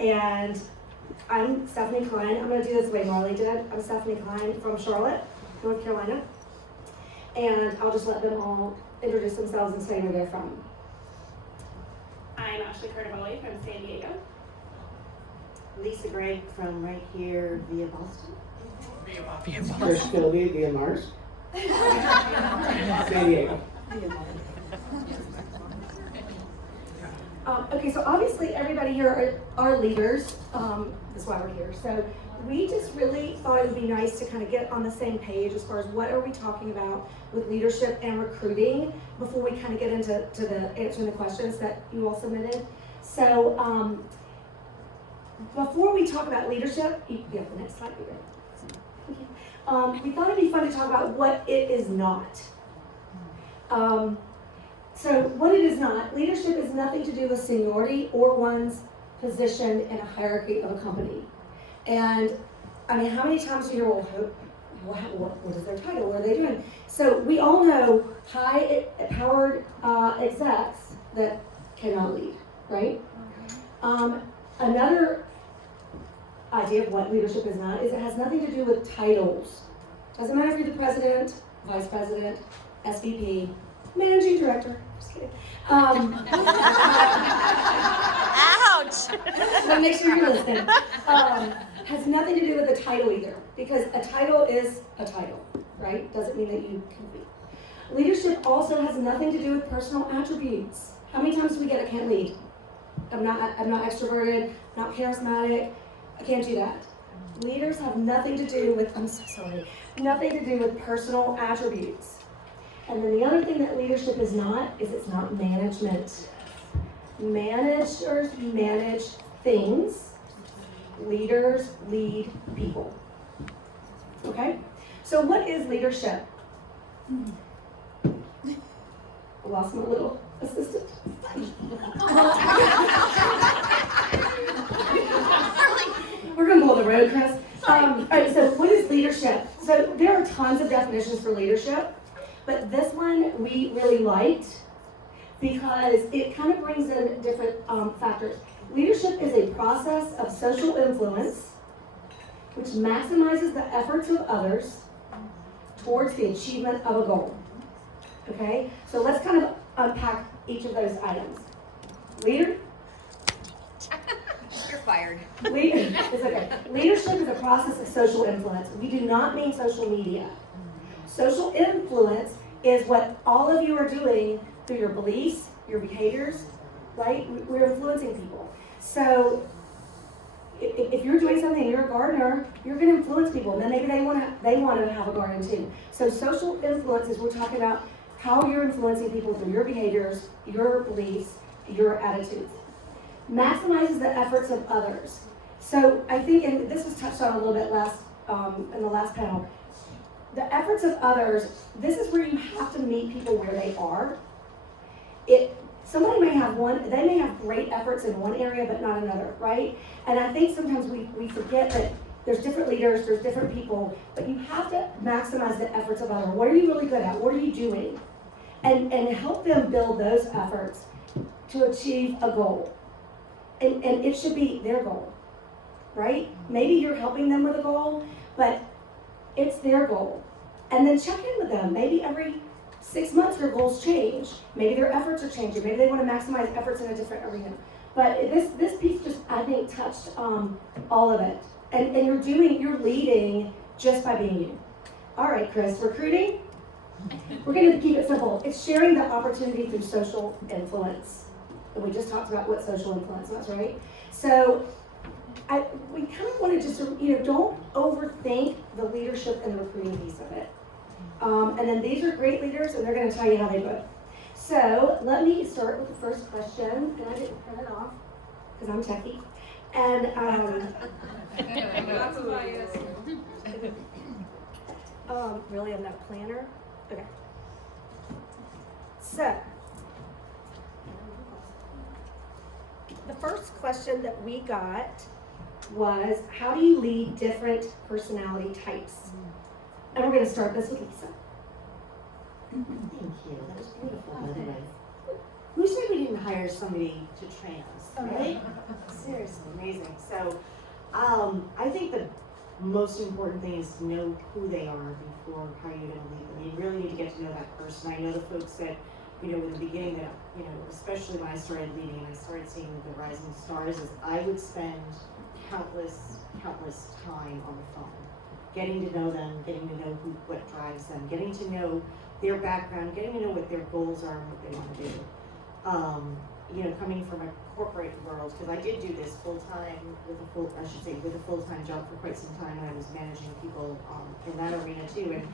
And I'm Stephanie Klein. I'm going to do this the way Marley did. I'm Stephanie Klein from Charlotte, North Carolina. And I'll just let them all introduce themselves and say where they're from. I'm Ashley Carnevale from San Diego. Lisa Gregg from right here via Boston. Chris Kilby via Mars. San Diego. Okay, so obviously everybody here are leaders. That's why we're here. So we just really thought it would be nice to kind of get on the same page as far as what are we talking about with leadership and recruiting before we kind of get into the answering the questions that you all submitted. So before we talk about leadership, you can get the next slide. We thought it'd be fun to talk about what it is not. So what it is not, leadership is nothing to do with seniority or one's position in a hierarchy of a company. And I mean, how many times do you hear, what is their title? What are they doing? So we all know high-powered execs that cannot lead, right? Another idea of what leadership is not is it has nothing to do with titles. Doesn't matter if you're the president, vice president, SVP, managing director. Just kidding. Ouch! So make sure you're listening. Has nothing to do with the title either, because a title is a title, right? Doesn't mean that you can be. Leadership also has nothing to do with personal attributes. How many times do we get I can't lead? I'm not extroverted, not charismatic, I can't do that. Leaders have nothing to do with, nothing to do with personal attributes. And then the other thing that leadership is not, is it's not management. Managers manage things. Leaders lead people. Okay? So what is leadership? I lost my little assistant. We're going to go on the road, Chris. All right, so what is leadership? So there are tons of definitions for leadership, but this one we really liked because it kind of brings in different factors. Leadership is a process of social influence which maximizes the efforts of others towards the achievement of a goal. Okay, so let's kind of unpack each of those items. Leader? You're fired. It's okay. Leadership is a process of social influence. We do not mean social media. Social influence is what all of you are doing through your beliefs, your behaviors, right? We're influencing people. So if you're doing something, you're a gardener, you're going to influence people. And then maybe they want to have a garden too. So social influence is we're talking about how you're influencing people through your behaviors, your beliefs, your attitudes. Maximizes the efforts of others. So I think, and this was touched on a little bit in the last panel, the efforts of others, this is where you have to meet people where they are. Somebody may have they may have great efforts in one area but not another, right? And I think sometimes we forget that there's different leaders, there's different people, but you have to maximize the efforts of others. What are you really good at? What are you doing? And help them build those efforts to achieve a goal. And it should be their goal, right? Maybe you're helping them with a goal, but it's their goal. And then check in with them. Maybe every 6 months their goals change. Maybe their efforts are changing. Maybe they want to maximize efforts in a different arena. But this piece just, I think, touched all of it. And you're leading just by being you. All right, Chris, recruiting? We're going to keep it simple. It's sharing the opportunity through social influence. And we just talked about what social influence was, right? So we kind of want to just, don't overthink the leadership and the recruiting piece of it. And then these are great leaders, and they're going to tell you how they do it. So let me start with the first question, and I didn't print it off because I'm techie. And really, I'm not a planner. Okay. So the first question that we got was, how do you lead different personality types? And we're going to start this with Lisa. Thank you. That was beautiful, by the way. Who said we didn't hire somebody to train us? right? Seriously, amazing. So, I think the most important thing is to know who they are before how you're going to lead them. You really need to get to know that person. I know the folks that, in the beginning that, especially when I started leading and I started seeing the rising stars, is I would spend countless time on the phone, getting to know them, getting to know what drives them, getting to know their background, getting to know what their goals are and what they want to do. Coming from a corporate world, because I did do this full-time with a full-time job for quite some time when I was managing people in that arena too. And,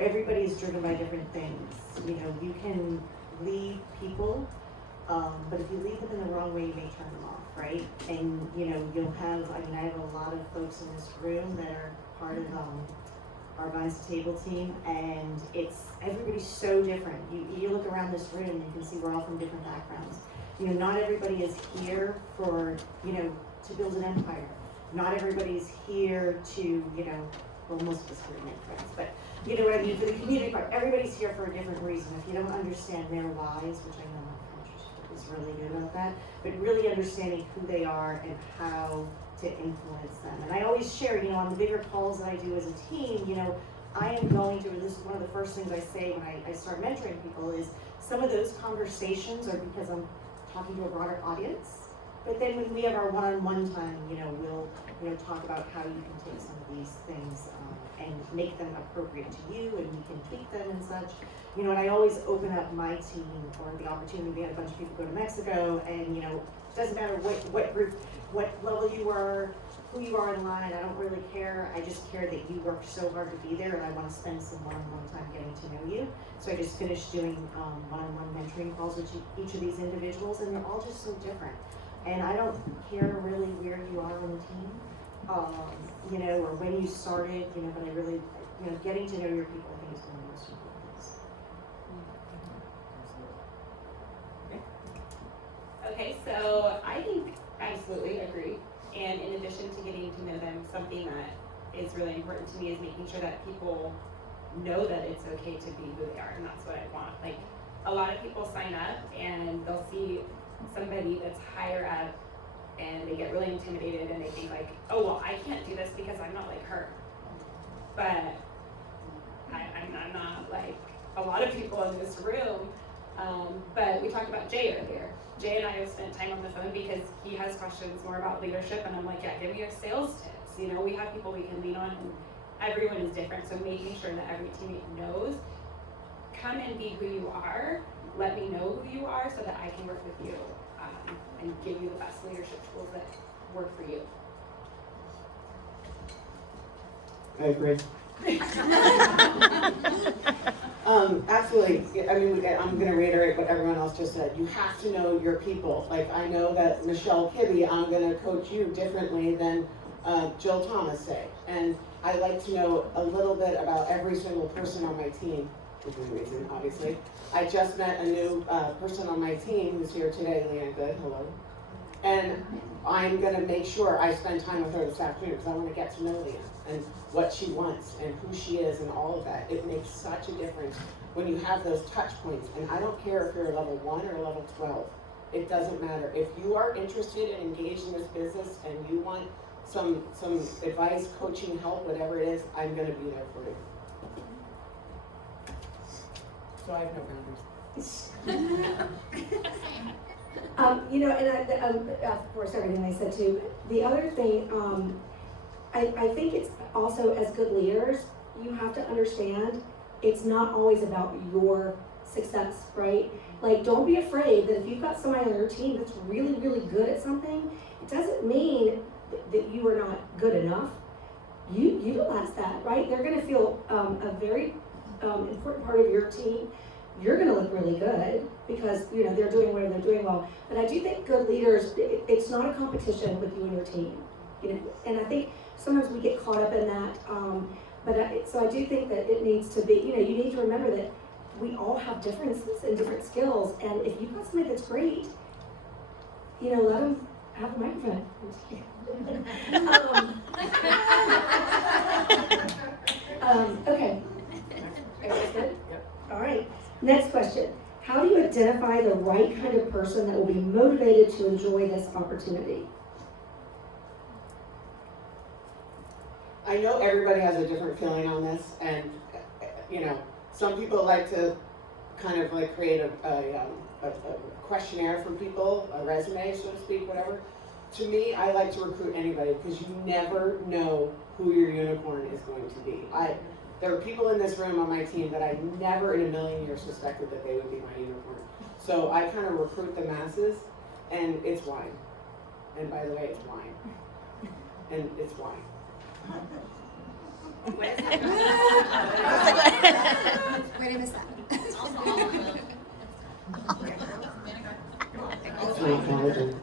everybody is driven by different things. You can lead people, but if you lead them in the wrong way, you may turn them off, right? And, you'll have, I have a lot of folks in this room that are part of our Vines to Table team, and everybody's so different. You look around this room, you can see we're all from different backgrounds. Not everybody is here for, to build an empire. Not everybody's here to, well, most of us are make friends, but you know what I mean, for the community part, everybody's here for a different reason. If you don't understand their whys, which I know my country is really good about that, but really understanding who they are and how to influence them. And I always share, on the bigger calls that I do as a team, I am going to, and this is one of the first things I say when I start mentoring people, is some of those conversations are because I'm talking to a broader audience. But then when we have our one-on-one time, we'll talk about how you can take some of these things and make them appropriate to you, and we can tweak them and such. And I always open up my team for the opportunity. We had a bunch of people go to Mexico, and it doesn't matter what group, what level you are, who you are in line. I don't really care. I just care that you worked so hard to be there, and I want to spend some one-on-one time getting to know you. So I just finished doing one-on-one mentoring calls with each of these individuals, and they're all just so different. And I don't care really where you are on the team, or when you started, but I really, getting to know your people, I think is one of the most important things. Okay, so I think absolutely agree. And in addition to getting to know them, something that is really important to me is making sure that people know that it's okay to be who they are, and that's what I want. Like, a lot of people sign up and they'll see somebody that's higher up and they get really intimidated and they think like, oh, well, I can't do this because I'm not like her. But I'm not like a lot of people in this room. But we talked about Jay earlier. Jay and I have spent time on the phone because he has questions more about leadership, and I'm like, yeah, give me your sales tips. We have people we can lean on, and everyone is different, so making sure that every teammate knows, come and be who you are, let me know who you are so that I can work with you and give you the best leadership tools that work for you. I agree. Absolutely. I mean, I'm going to reiterate what everyone else just said. You have to know your people. Like, I know that Michelle Kibbe, I'm going to coach you differently than Jill Thomas, say. And I like to know a little bit about every single person on my team, within reason, obviously. I just met a new person on my team who's here today, Leanne Good. Hello. And I'm going to make sure I spend time with her this afternoon because I want to get to know Leanne and what she wants and who she is and all of that. It makes such a difference when you have those touch points. And I don't care if you're a level 1 or a level 12. It doesn't matter. If you are interested and engaged in this business and you want some advice, coaching, help, whatever it is, I'm going to be there for you. So I have no boundaries. And of course, everything I said too. The other thing, I think it's also, as good leaders, you have to understand it's not always about your success, right? Like, don't be afraid that if you've got somebody on your team that's really, really good at something, it doesn't mean that you are not good enough. You utilize that, right? They're going to feel a very important part of your team. You're going to look really good because they're doing what they're doing well. But I do think good leaders, it's not a competition with you and your team. And I think sometimes we get caught up in that. So I do think that it needs to be. You need to remember that we all have differences and different skills. And if you've got somebody that's great, let them have a microphone. Okay. Everybody's good? Yep. All right. Next question. How do you identify the right right kind of person that will be motivated to enjoy this opportunity? I know everybody has a different feeling on this, and you know, some people like to kind of like create a questionnaire for people, a resume, so to speak, whatever. To me, I like to recruit anybody because you never know who your unicorn is going to be. There are people in this room on my team that I never in a million years suspected that they would be my unicorn. So I kind of recruit the masses, and it's wine. And by the way, it's wine. And it's wine. What is that? Wait, I missed that. It's my intelligence.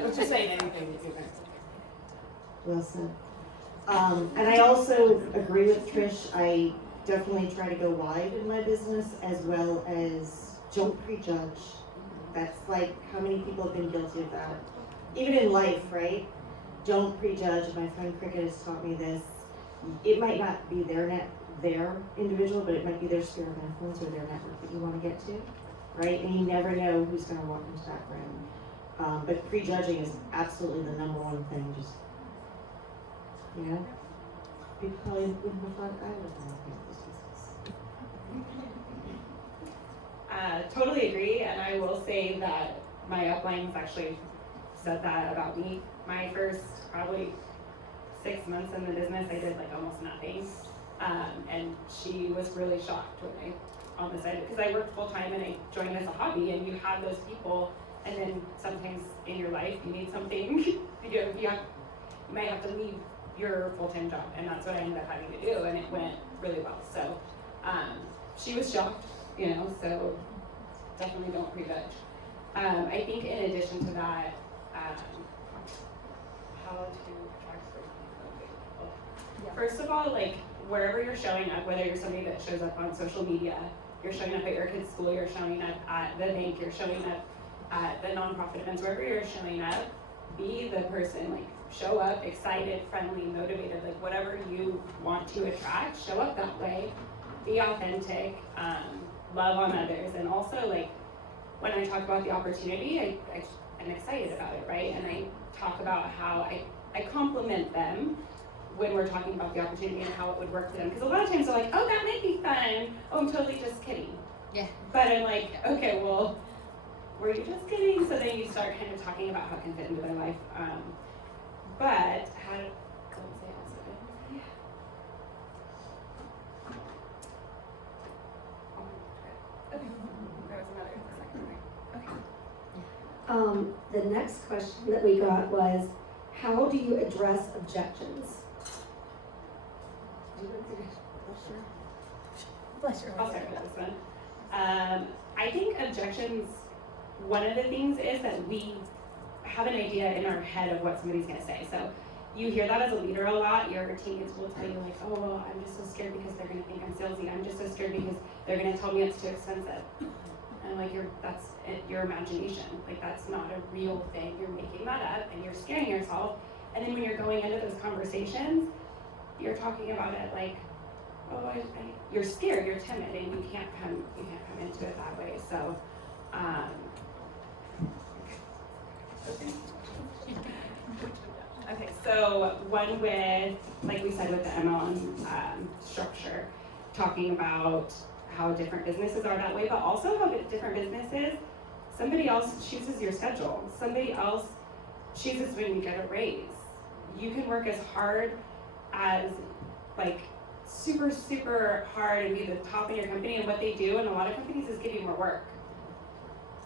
Let's just say anything. Well said. And I also agree with Trish. I definitely try to go wide in my business, as well as don't prejudge. That's like how many people have been guilty of that. Even in life, right? Don't prejudge. My friend Cricket has taught me this. It might not be their individual, but it might be their sphere of influence or their network that you want to get to, right? And you never know who's going to walk into that room. But prejudging is absolutely the number one thing. Just, you know, people probably wouldn't have thought I would have done anything with this business. Totally agree, and I will say that my uplines actually said that about me. My first probably 6 months in the business, I did like almost nothing, and she was really shocked when I on the side because I worked full time and I joined as a hobby, and you have those people, and then sometimes in your life you need something, you might have to leave your full-time job, and that's what I ended up having to do, and it went really well. So she was shocked, you know, so definitely don't prejudge. I think in addition to that, how to attract people. First of all, like wherever you're showing up, whether you're somebody that shows up on social media, you're showing up at your kid's school, you're showing up at the bank, you're showing up at the nonprofit events, wherever you're showing up, be the person, like show up excited, friendly, motivated, like whatever you want to attract, show up that way, be authentic, love on others, and also like when I talk about the opportunity, I'm excited about it, right? And I talk about how I compliment them when we're talking about the opportunity and how it would work for them. Because a lot of times they're like, oh, that might be fun. Oh, I'm totally just kidding. Yeah. But I'm like, okay, well, were you just kidding? So then you start kind of talking about how it can fit into their life. But how to, don't say also. Yeah. Okay. There was another second. Okay. The next question that we got was, how do you address objections? Bless your I'll start with this one. I think objections, one of the things is that we have an idea in our head of what somebody's going to say. So you hear that as a leader a lot. Your teammates will tell you like, oh, well, I'm just so scared because they're going to think I'm salesy. I'm just so scared because they're going to tell me it's too expensive. And like, that's your imagination. Like, that's not a real thing. You're making that up and you're scaring yourself. And then when you're going into those conversations, you're talking about it like, oh, you're scared, you're timid, and you can't come into it that way. So, okay, so one with, like we said, with the MLM structure, talking about how different businesses are that way, but also how different businesses, somebody else chooses your schedule. Somebody else chooses when you get a raise. You can work as hard as, like, super, super hard and be the top in your company, and what they do in a lot of companies is give you more work.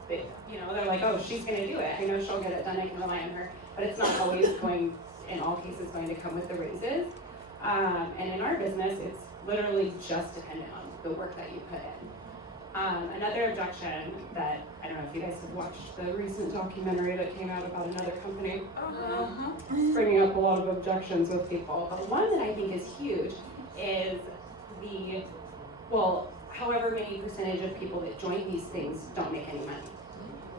They, you know, they're like, oh, she's gonna do it. I know she'll get it done, I can rely on her. But it's not always going, in all cases, going to come with the raises. And in our business, it's literally just dependent on the work that you put in. Another objection that, I don't know if you guys have watched the recent documentary that came out about another company. It's bringing up a lot of objections with people. But one that I think is huge is however many percentage of people that join these things don't make any money.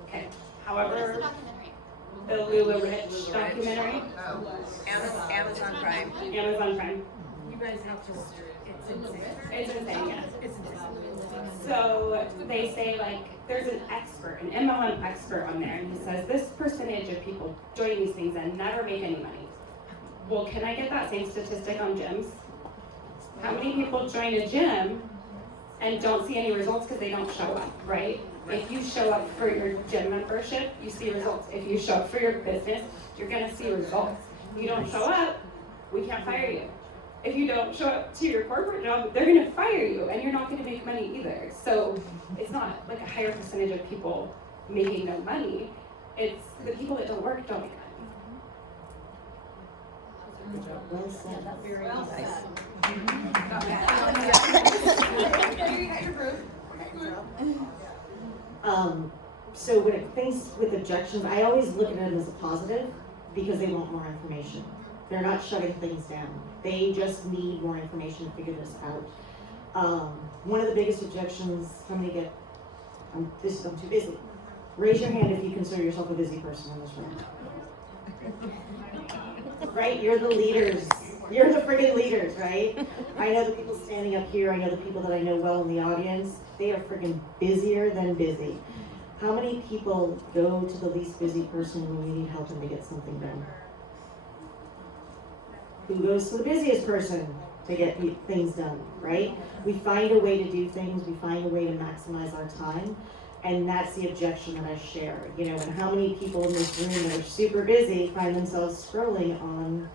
Okay, however, the Lula Rich documentary. Amazon Prime. Amazon Prime. It's insane, yes. So they say like, there's an expert, an MLM expert on there, and he says this percentage of people join these things and never make any money. Well, can I get that same statistic on gyms? How many people join a gym and don't see any results because they don't show up, right? If you show up for your gym membership, you see results. If you show up for your business, you're gonna see results. If you don't show up, we can't fire you. If you don't show up to your corporate job, they're gonna fire you and you're not gonna make money either. So it's not like a higher percentage of people making no money. It's the people that don't work don't make money. Good job. Well said. Very nice. So when it things with objections, I always look at them as a positive because they want more information. They're not shutting things down. They just need more information to figure this out. One of the biggest objections somebody get, I'm too busy. Raise your hand if you consider yourself a busy person in this room. Right? You're the leaders. You're the friggin' leaders, right? I know the people standing up here, I know the people that I know well in the audience, they are friggin' busier than busy. How many people go to the least busy person when you need help them to get something done? Who goes to the busiest person to get things done, right? We find a way to do things, we find a way to maximize our time, and that's the objection that I share. You know, and how many people in this room that are super busy find themselves scrolling on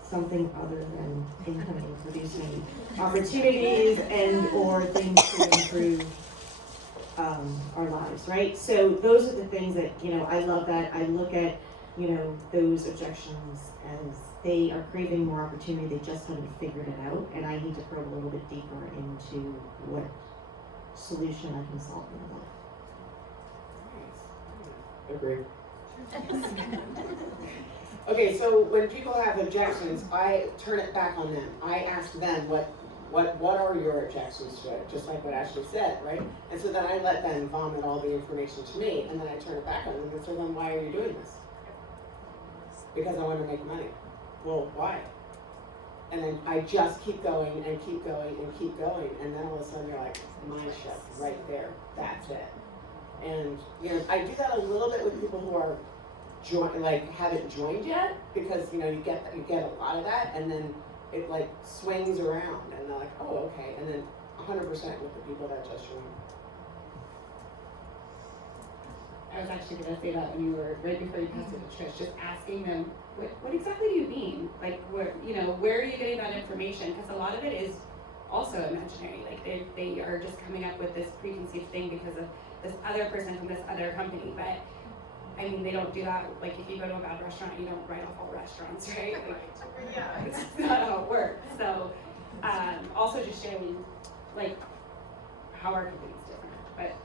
something other than income producing opportunities and or things to improve our lives, right? So those are the things that, you know, I love that. I look at, you know, those objections as they are craving more opportunity, they just haven't figured it out, and I need to probe a little bit deeper into what solution I can solve in their life. Agreed. Okay, so when people have objections, I turn it back on them. I ask them what are your objections to it, just like what Ashley said, right? And so then I let them vomit all the information to me, and then I turn it back on them and say, then why are you doing this? Because I want to make money. Well, why? And then I just keep going and keep going and keep going, and then all of a sudden you're like, mind shift right there, that's it. And you know, I do that a little bit with people who are haven't joined yet, because you know you get a lot of that, and then it like swings around, and they're like, oh, okay, and then 100% with the people that just joined. I was actually going to say that when you were, right before you passed it to Trish, just asking them, what exactly do you mean? Like, where are you getting that information? Because a lot of it is also imaginary. Like, they are just coming up with this preconceived thing because of this other person from this other company. But, I mean, they don't do that. Like, if you go to a bad restaurant, you don't write off all restaurants, right? Like, yeah, it's not how it works. So, also just sharing, like, how our company is different. But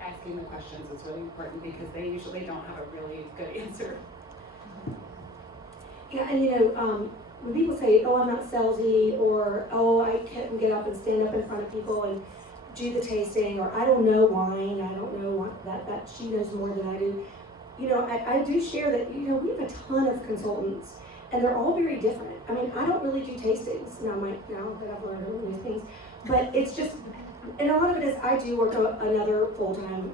asking the questions is really important because they usually don't have a really good answer. Yeah, and you know, when people say, oh, I'm not salesy, or oh, I couldn't get up and stand up in front of people and do the tasting, or I don't know wine, I don't know what, that she knows more than I do. You know, I do share that, you know, we have a ton of consultants, and they're all very different. I mean, I don't really do tastings now that I've learned all these things, but it's just, and a lot of it is I do work another full-time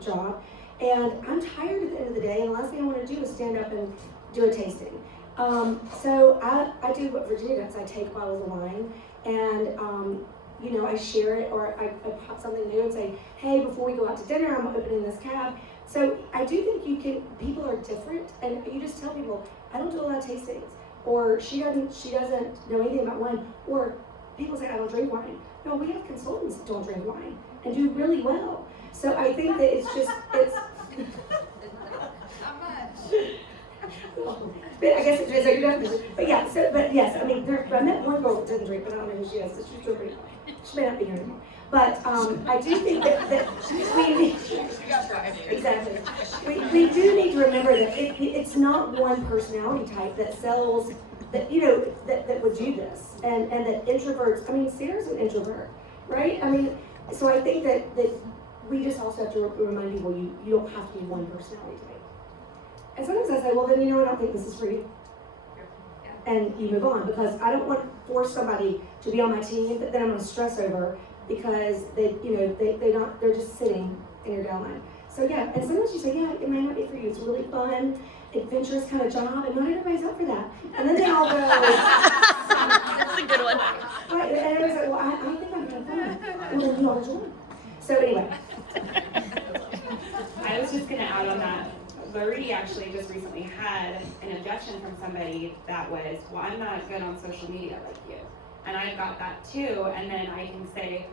job, and I'm tired at the end of the day, and the last thing I want to do is stand up and do a tasting. So I do what Virginia does. I take bottles of wine, and you know, I share it, or I pop something new and say, hey, before we go out to dinner, I'm opening this cab. So I do think people are different, and you just tell people, I don't do a lot of tastings, or she doesn't know anything about wine, or people say, I don't drink wine. No, we have consultants that don't drink wine and do really well. So I think that it's but I guess it's like you but yeah, but yes, I mean, I met one girl that didn't drink, but I don't know who she is, so she's doing pretty well. She may not be here anymore. But I do think that we need, exactly. We do need to remember that it's not one personality type that sells, that, you know, that would do this. And that introverts, I mean, Sarah's an introvert, right? I mean, so I think that we just also have to remind people you don't have to be one personality type. And sometimes I say, well, then, you know, I don't think this is for you. and you move on, because I don't want to force somebody to be on my team that then I'm going to stress over because they're just sitting in your downline. So yeah, and sometimes you say, yeah, it might not be for you. It's really fun, adventurous kind of job, and not everybody's up for that. And then they all go, That's a good one. right, and everybody's like, well, I think I'm having fun. Well, then you all join. So anyway. I was just gonna add on that. Loree actually just recently had an objection from somebody that was, well, I'm not good on social media like you. And I got that too, and then I can say,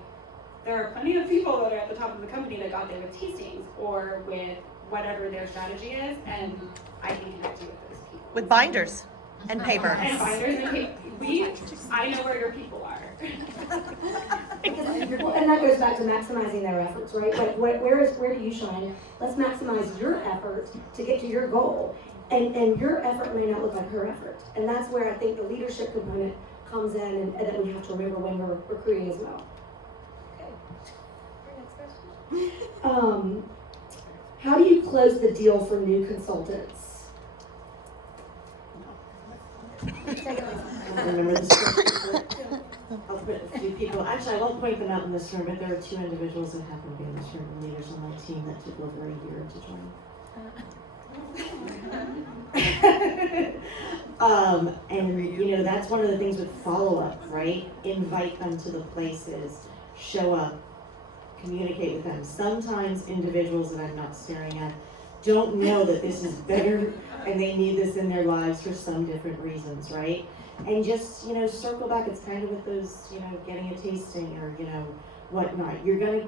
there are plenty of people that are at the top of the company that got there with tastings or with whatever their strategy is, and I can connect you with those people. With binders and paper. And binders and paper. I know where your people are. Well, and that goes back to maximizing their efforts, right? Like, where do you shine? Let's maximize your effort to get to your goal. And your effort may not look like her effort. And that's where I think the leadership component comes in, and that we have to remember when we're recruiting as well. How do you close the deal for new consultants? I don't remember this. I'll put a few people. Actually, I won't point them out in this room, but there are 2 individuals that happen to be in this room, and leaders on my team that took over a year to join. And that's one of the things with follow-up, right? Invite them to the places, show up, communicate with them. Sometimes individuals that I'm not staring at don't know that this is better and they need this in their lives for some different reasons, right? And just, circle back. It's kind of with those, getting a tasting or, whatnot. You're gonna,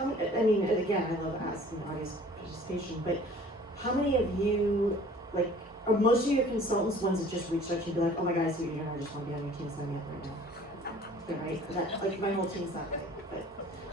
again, I love asking audience participation, but how many of you, are most of your consultants ones that just reach out to you, be like, oh my God, I see what you're doing, I just want to be on your team, sign me up right now. Yeah, right? My whole team's not right, but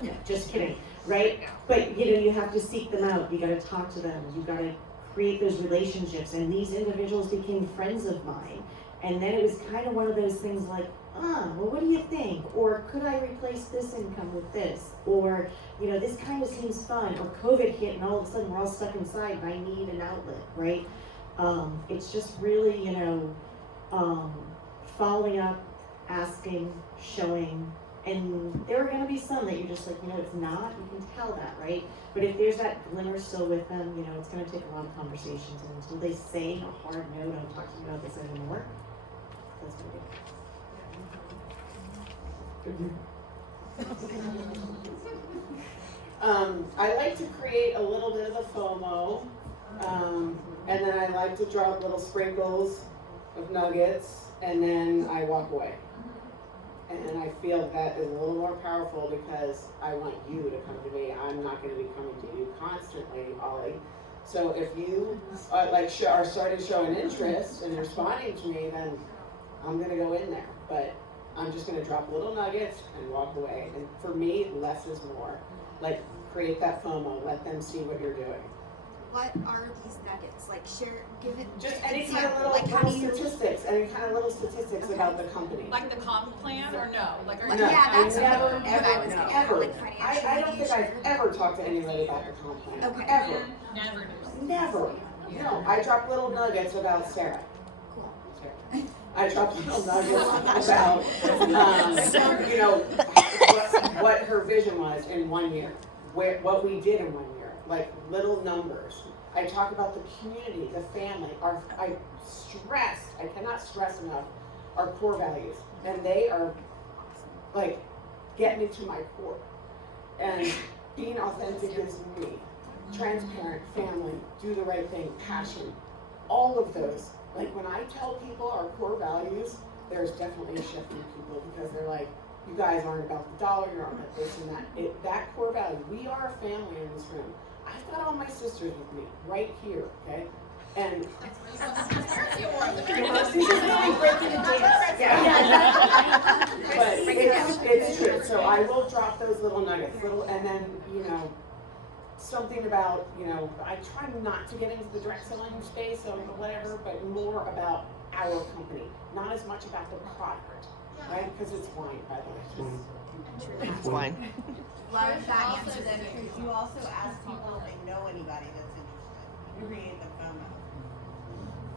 yeah, just kidding, right? But you have to seek them out. You got to talk to them. You got to create those relationships. And these individuals became friends of mine. And then it was kind of one of those things like, well, what do you think? Or could I replace this income with this? Or, this kind of seems fun. Or COVID hit and all of a sudden we're all stuck inside and I need an outlet, right? It's just really, following up, asking, showing, and there are going to be some that you're just like, it's not, you can tell that, right? But if there's that glimmer still with them, it's going to take a lot of conversations, and until they say a hard no, don't talk to me about this anymore, that's what it is. I like to create a little bit of the FOMO, and then I like to drop little sprinkles of nuggets, and then I walk away. And I feel that is a little more powerful because I want you to come to me. I'm not going to be coming to you constantly, Ollie. So if you are starting showing interest and responding to me, then I'm going to go in there. But I'm just going to drop little nuggets and walk away. And for me, less is more. Create that FOMO. Let them see what you're doing. What are these nuggets? Give it. Just any kind of little statistics, about the company. Like the comp plan or no? No, Yeah, that's I never, what I ever, was getting ever. at, I don't think I've ever talked to anybody about the comp plan. Okay. Ever. Never. Never. No, I drop little nuggets about Sarah. I drop little nuggets about, what her vision was in 1 year, what we did in 1 year, little numbers. I talk about the community, the family. I cannot stress enough, our core values, and they are getting into my core. And being authentic is me. Transparent, family, do the right thing, passion, all of those. When I tell people our core values, there's definitely a shift in people because they're like, you guys aren't about the dollar, you're about this and that. That core value, we are a family in this room. I've got all my sisters with me right here, okay? And but it's true. So I will drop those little nuggets, and then something about I try not to get into the direct selling space or whatever, but more about our company, not as much about the product, right? Because it's wine, by the way. It's wine. Love that answer. You also ask people if they know anybody that's interested. You create the FOMO.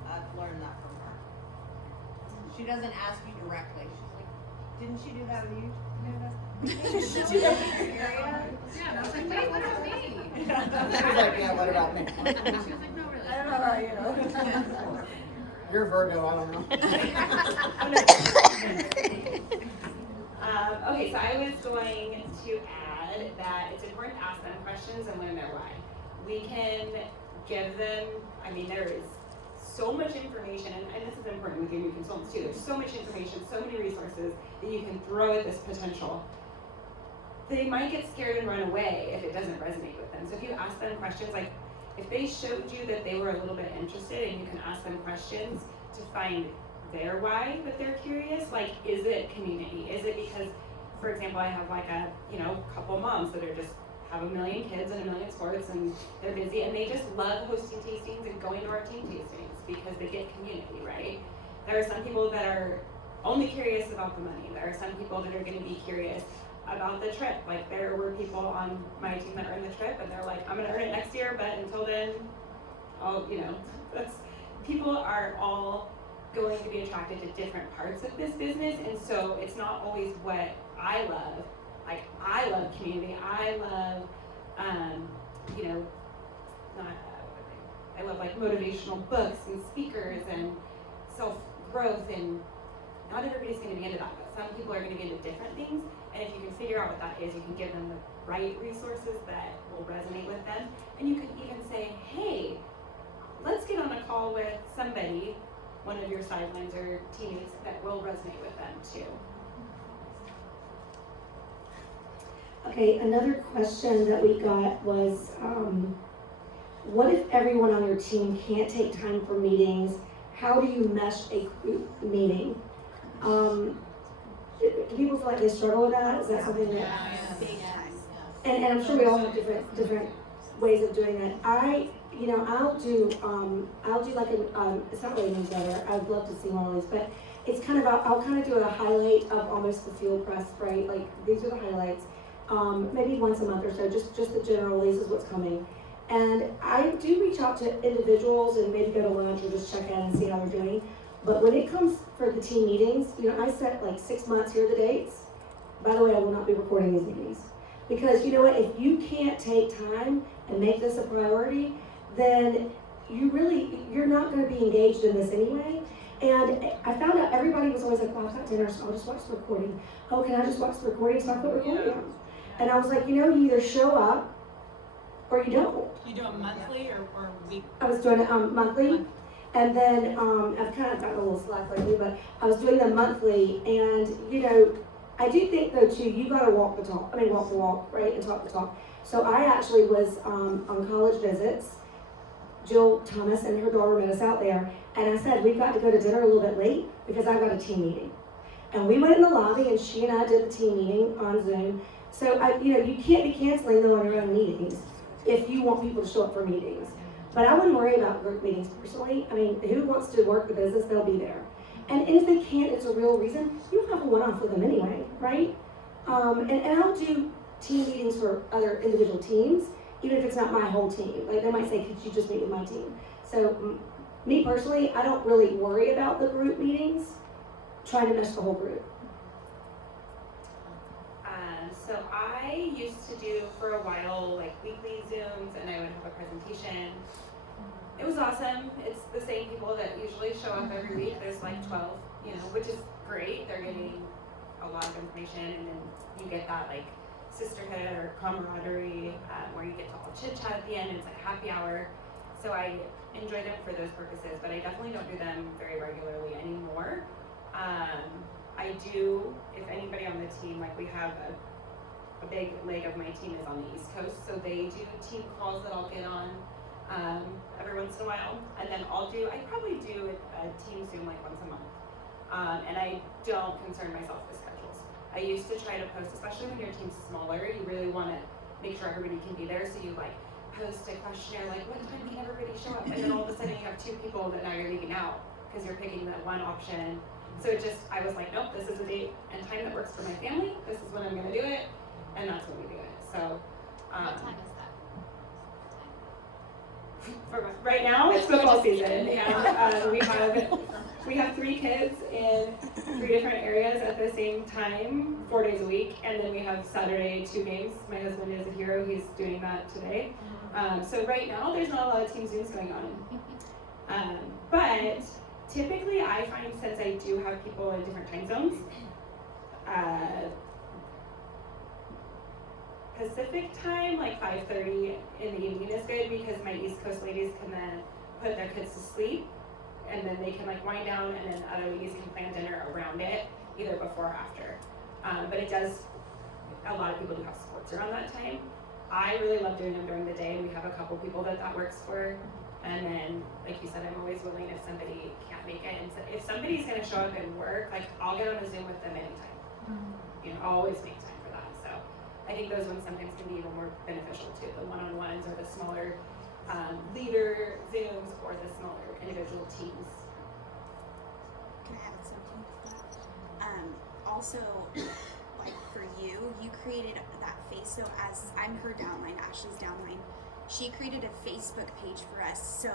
I've learned that from her. She doesn't ask you directly. She's like, didn't she do that with you? Yeah, and I was like, wait, what about me? She was like, yeah, what about me? She was like, no, really. I don't know about you. You're Virgo, I don't know. Okay, so I was going to add that it's important to ask them questions and learn their why. We can give them, I mean, there is so much information, and this is important with your new consultants too. There's so much information, so many resources that you can throw at this potential. They might get scared and run away if it doesn't resonate with them. So if you ask them questions, like if they showed you that they were a little bit interested and you can ask them questions to find their why that they're curious, like is it community? Is it because, for example, I have like a, couple moms that are just have a million kids and a million sports and they're busy and they just love hosting tastings and going to our team tastings because they get community, right? There are some people that are only curious about the money. There are some people that are going to be curious about the trip. Like there were people on my team that earned the trip and they're like, I'm going to earn it next year, but until then, people are all going to be attracted to different parts of this business, and so it's not always what I love. Like I love community. I love, I love like motivational books and speakers and self-growth, and not everybody's going to be into that, but some people are going to be into different things, and if you can figure out what that is, you can give them the right resources that will resonate with them, and you can even say, hey, let's get on a call with somebody, one of your sidelines or teammates that will resonate with them too. Okay, another question that we got was, what if everyone on your team can't take time for meetings? How do you mesh a group meeting? Do people feel like they struggle with that? Is that something that? And I'm sure we all have different ways of doing that. I'll do like it's not really a newsletter. I'd love to see one of these, but it's kind of I'll kind of do a highlight of almost the field press, right? Like these are the highlights. Maybe once a month or so, just the general, this is what's coming. And I do reach out to individuals and maybe go to lunch or just check in and see how they're doing. But when it comes for the team meetings, I set like 6 months, here are the dates. By the way, I will not be recording these meetings. Because you know what, if you can't take time and make this a priority, then you're not going to be engaged in this anyway. And I found out everybody was always like, well, I've got dinner, so I'll just watch the recording. Oh, can I just watch the recording? So I put recording on. And I was like, you either show up or you don't. You do it monthly or weekly? I was doing it monthly. And then I've kind of gotten a little slack lately, but I was doing them monthly. And, I do think, though, too, you got to walk the walk, right, and talk the talk. So I actually was on college visits. Jill Thomas and her daughter met us out there. And I said, we've got to go to dinner a little bit late because I've got a team meeting. And we went in the lobby, and she and I did the team meeting on Zoom. So, you can't be canceling, though, on your own meetings if you want people to show up for meetings. But I wouldn't worry about group meetings personally. I mean, who wants to work the business, they'll be there. And if they can't, it's a real reason, you have a one-off with them anyway, right? And I'll do team meetings for other individual teams, even if it's not my whole team. Like, they might say, could you just meet with my team? So, me personally, I don't really worry about the group meetings, trying to mesh the whole group. So I used to do for a while like weekly Zooms, and I would have a presentation. It was awesome. It's the same people that usually show up every week. There's like 12, which is great. They're getting a lot of information, and then you get that like sisterhood or camaraderie where you get to all chit chat at the end, and it's like happy hour. So I enjoy them for those purposes, but I definitely don't do them very regularly anymore. I do, if anybody on the team, like we have a big leg of my team is on the East Coast, so they do team calls that I'll get on every once in a while, and then I probably do a team Zoom like once a month, and I don't concern myself with schedules. I used to try to post, especially when your team's smaller, you really want to make sure everybody can be there, so you like post a questionnaire like, what time can everybody show up, and then all of a sudden you have 2 people that now you're leaving out because you're picking that one option. So I was like, nope, this is a date and time that works for my family, this is when I'm going to do it, and that's when we do it. So, What time is that? right now it's football season, and we have we have 3 kids in 3 different areas at the same time, 4 days a week, and then we have Saturday 2 games. My husband is a hero, he's doing that today. So right now, there's not a lot of team Zooms going on. But typically, I find since I do have people in different time zones, Pacific time, like 5:30 in the evening is good because my East Coast ladies can then put their kids to sleep and then they can like wind down and then other ladies can plan dinner around it, either before or after. But it does, a lot of people do have sports around that time. I really love doing them during the day and we have a couple people that works for. And then, like you said, I'm always willing if somebody can't make it. And so if somebody's gonna show up and work, like I'll get on a Zoom with them anytime. You know, I'll always make time for that. So I think those ones sometimes can be even more beneficial too, the one-on-ones or the smaller leader Zooms or the smaller individual teams. Can I add something to that? Also, like for you created that face. So as I'm her downline, Ashley's downline, she created a Facebook page for us. So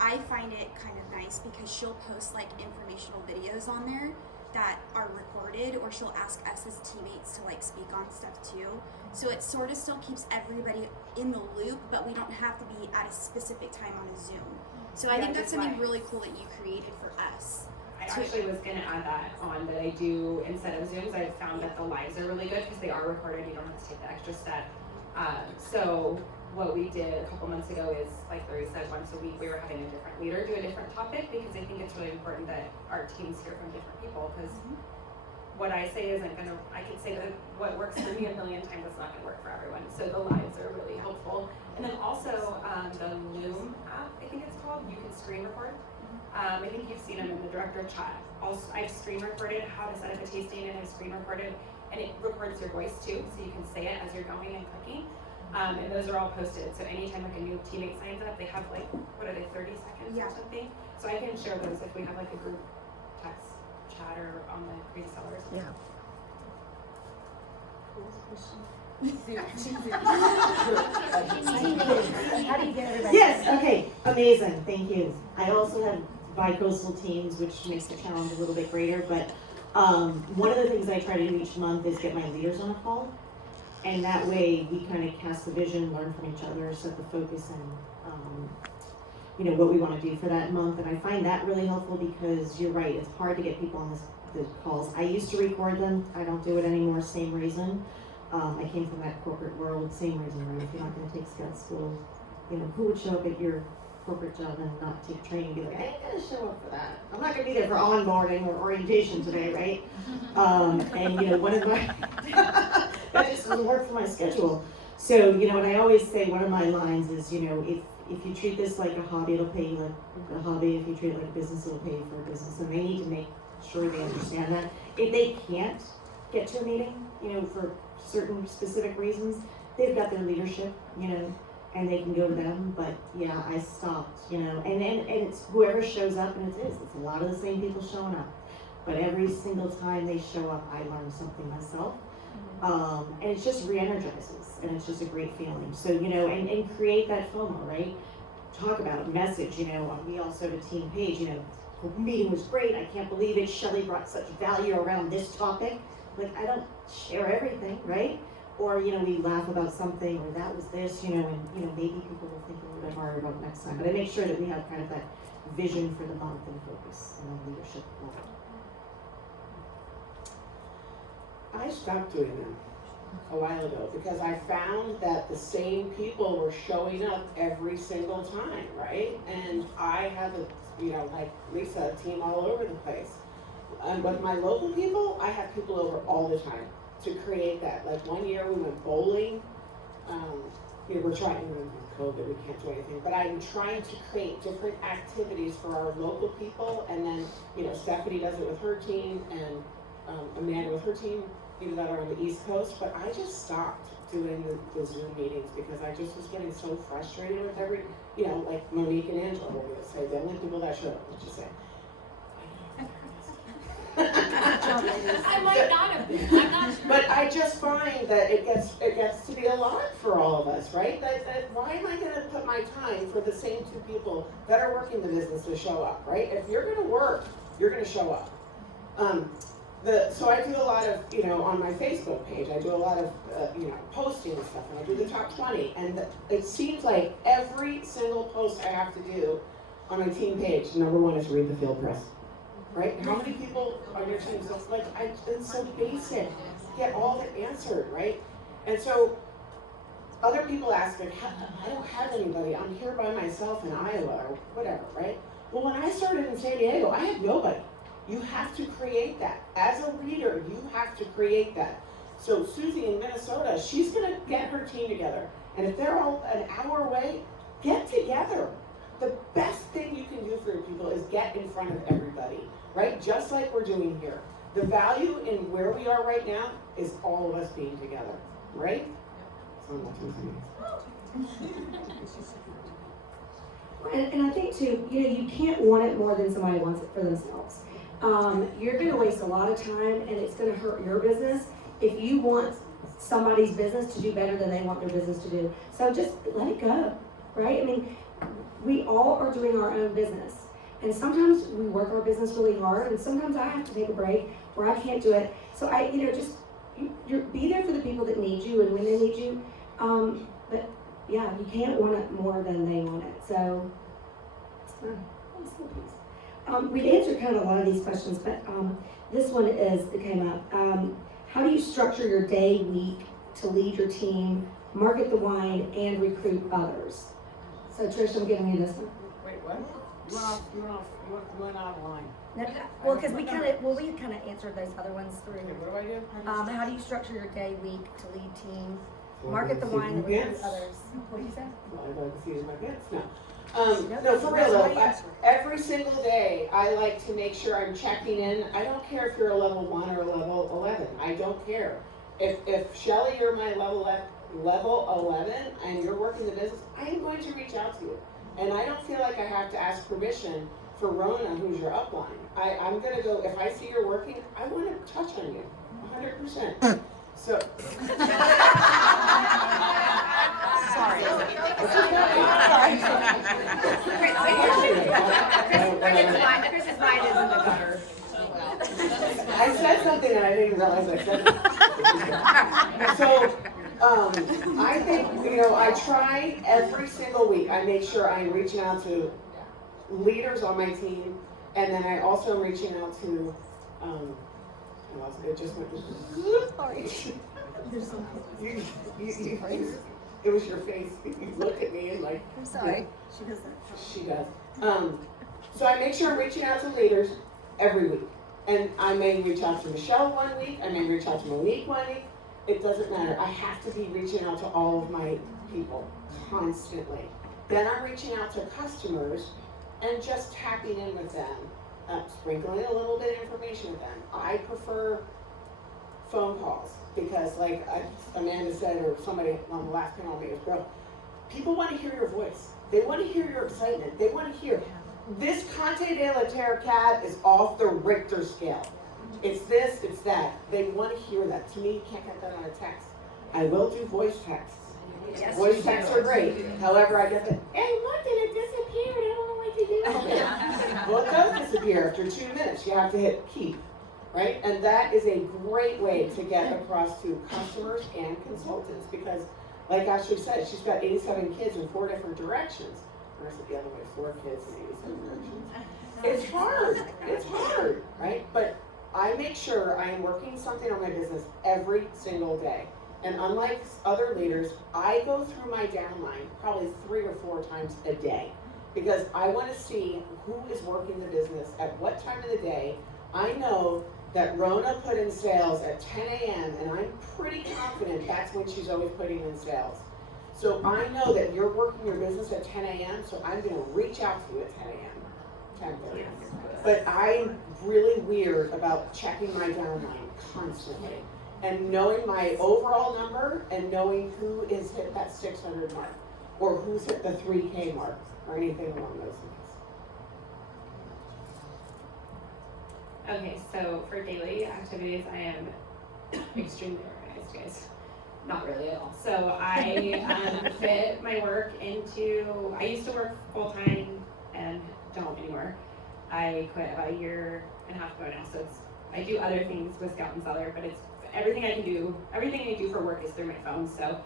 I find it kind of nice because she'll post like informational videos on there that are recorded, or she'll ask us as teammates to like speak on stuff too. So it sort of still keeps everybody in the loop, but we don't have to be at a specific time on a Zoom. So I think that's something really cool that you created for us. I actually was going to add that on, that I do, instead of Zooms, I've found that the lives are really good because they are recorded, you don't have to take the extra step. So what we did a couple months ago is, like Larry said, once a week we were having a different leader do a different topic because I think it's really important that our teams hear from different people because what I say isn't going to, I can say that what works for me a million times is not going to work for everyone. So the lives are really helpful. And then also the Loom app, I think it's called, you can screen record. I think you've seen them in the director chat. Also, I've screen recorded how to set up a tasting and I've screen recorded, and it records your voice too, so you can say it as you're going and clicking. And those are all posted, so anytime like a new teammate signs up, they have like, what are they, 30 seconds or something? So I can share those if we have like a group text chat or on the Crazy Cellar or something. Yeah. How do you get everybody? Yes, okay, amazing, thank you. I also have bi-coastal teams, which makes the challenge a little bit greater, but one of the things I try to do each month is get my leaders on a call. And that way we kind of cast the vision, learn from each other, set the focus and you know, what we want to do for that month. And I find that really helpful because you're right, it's hard to get people on the calls. I used to record them, I don't do it anymore, same reason. I came from that corporate world, same reason, right? If you're not going to take scout school, you know, who would show up at your corporate job and not take training and be like, I ain't gonna show up for that. I'm not gonna be there for onboarding or orientation today, right? And you know, one of my, that just doesn't work for my schedule. So, you know, and I always say one of my lines is, you know, if you treat this like a hobby, it'll pay you like a hobby. If you treat it like a business, it'll pay you for a business. And they need to make sure they understand that. If they can't get to a meeting, you know, for certain specific reasons, they've got their leadership, you know, and they can go to them. But yeah, I stopped, you know, and it's whoever shows up, and it's a lot of the same people showing up. But every single time they show up, I learn something myself. And it just re-energizes, and it's just a great feeling. So, you know, and create that FOMO, right? Talk about it, message, you know, we also have a team page, you know, the meeting was great, I can't believe it, Shelley brought such value around this topic. Like, I don't share everything, right? Or, you know, we laugh about something, or that was this, you know, and, you know, maybe people will think a little bit harder about next time. But I make sure that we have kind of that vision for the month and focus and on leadership level. I stopped doing that a while ago because I found that the same people were showing up every single time, right? And I have a, you know, like Lisa, a team all over the place. And with my local people, I have people over all the time to create that. Like one year we went bowling. You know, we're trying, with COVID, we can't do anything, but I'm trying to create different activities for our local people. And then, you know, Stephanie does it with her team and Amanda with her team, you know, that are on the East Coast. But I just stopped doing the Zoom meetings because I just was getting so frustrated with you know, like Monique and Angela were going to say, the only people that show up, let's just say. I might not have been. I'm not sure. But I just find that it gets to be a lot for all of us, right? That why am I going to put my time for the same two people that are working the business to show up, right? If you're going to work you're gonna show up. So I do a lot of, on my Facebook page, I do a lot of, posting and stuff, and I do the top 20, and it seems like every single post I have to do on my team page, number one is read the field press, right? How many people on your team? So it's so basic. Get all that answered, right? And so other people ask, like, I don't have anybody. I'm here by myself in Iowa or whatever, right? Well, when I started in San Diego, I had nobody. You have to create that. As a leader, you have to create that. So Susie in Minnesota, she's gonna get her team together. And if they're all an hour away, get together. The best thing you can do for your people is get in front of everybody, right? Just like we're doing here. The value in where we are right now is all of us being together, right? So I'm not too And I think too, you can't want it more than somebody wants it for themselves. You're gonna waste a lot of time and it's gonna hurt your business if you want somebody's business to do better than they want their business to do. So just let it go, right? I mean, we all are doing our own business. And sometimes we work our business really hard and sometimes I have to take a break or I can't do it. So you be there for the people that need you and when they need you. But yeah, you can't want it more than they want it. So, we've answered kind of a lot of these questions, but this one came up. How do you structure your day, week to lead your team, market the wine, and recruit others? So Trish, I'm giving you this one. Wait, what? You went offline. No, well, because we kind of answered those other ones through. Okay, what do I do? How do you structure your day, week to lead team, market the wine, and recruit others? What did you say? Well, I'd like to see my bits now. No, for real though, every single day I like to make sure I'm checking in. I don't care if you're a level 1 or a level 11. I don't care. If Shelly, you're my level 11 and you're working the business, I am going to reach out to you. And I don't feel like I have to ask permission for Rona, who's your upline. I'm going to go, if I see you're working, I want to touch on you, 100%. So. Sorry. Chris's mind is in the gutter. I said something and I didn't realize I said it. So, I think, I try every single week. I make sure I'm reaching out to leaders on my team, and then I also am reaching out to, it just went, it was your face. You looked at me and like. I'm sorry. She does that. She does. So I make sure I'm reaching out to leaders every week. And I may reach out to Michelle one week, I may reach out to Monique one week. It doesn't matter. I have to be reaching out to all of my people constantly. Then I'm reaching out to customers and just tapping in with them, sprinkling a little bit of information with them. I prefer phone calls because, like Amanda said, or somebody on the last panel made us grow, people want to hear your voice. They want to hear your excitement. They want to hear, this Conte de la Terre cat is off the Richter scale. It's this, it's that. They want to hear that. To me, you can't get that on a text. I will do voice texts. Yes, Voice texts are great. However, I get the, hey, look, and it disappeared. I don't know what to do with it. Well, it does disappear after 2 minutes. You have to hit keep, right? And that is a great way to get across to customers and consultants because, like Ashley said, she's got 87 kids in 4 different directions. Or is it the other way? 4 kids in 87 directions. It's hard. It's hard, right? But I make sure I am working something on my business every single day. And unlike other leaders, I go through my downline probably 3 or 4 times a day because I want to see who is working the business at what time of the day. I know that Rona put in sales at 10 a.m. and I'm pretty confident that's when she's always putting in sales. So I know that you're working your business at 10 a.m. so I'm going to reach out to you at 10 a.m. 10:30. But I'm really weird about checking my downline constantly and knowing my overall number and knowing who is hit that 600 mark or who's hit the 3K mark or anything along those lines. Okay, so for daily activities, I am extremely organized, guys. Not really at all. So I fit my work into, I used to work full-time and don't anymore. I quit about a year and a half ago now, so I do other things with Scout and Cellar, but it's everything I do for work is through my phone. So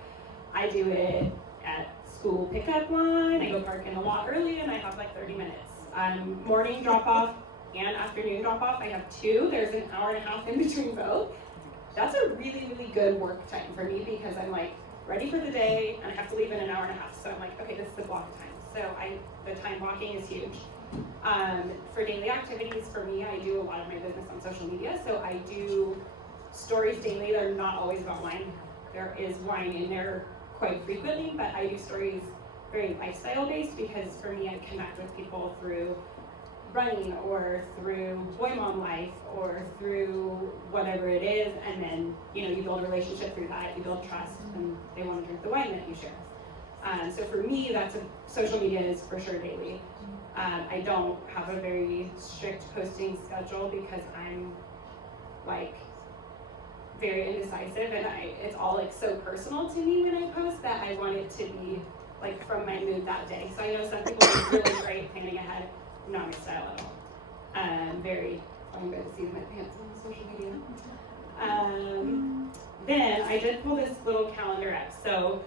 I do it at school pickup line, I go park in a lot early, and I have like 30 minutes. Morning drop off and afternoon drop off, I have 2. There's an hour and a half in between both. That's a really, really good work time for me because I'm like ready for the day and I have to leave in an hour and a half. So I'm like, okay, this is the block of time. So the time blocking is huge. For daily activities, for me, I do a lot of my business on social media. So I do stories daily. They're not always about wine. There is wine in there quite frequently, but I do stories very lifestyle based because for me, I connect with people through running or through boy mom life or through whatever it is, and then you build a relationship through that, you build trust, and they want to drink the wine that you share. So for me, social media is for sure daily. I don't have a very strict posting schedule because I'm like very indecisive, and it's all like so personal to me when I post that I want it to be like from my mood that day. So I know some people are really great planning ahead. Not my style at all. Very flying by the seat of my pants on social media. Then I did pull this little calendar up. So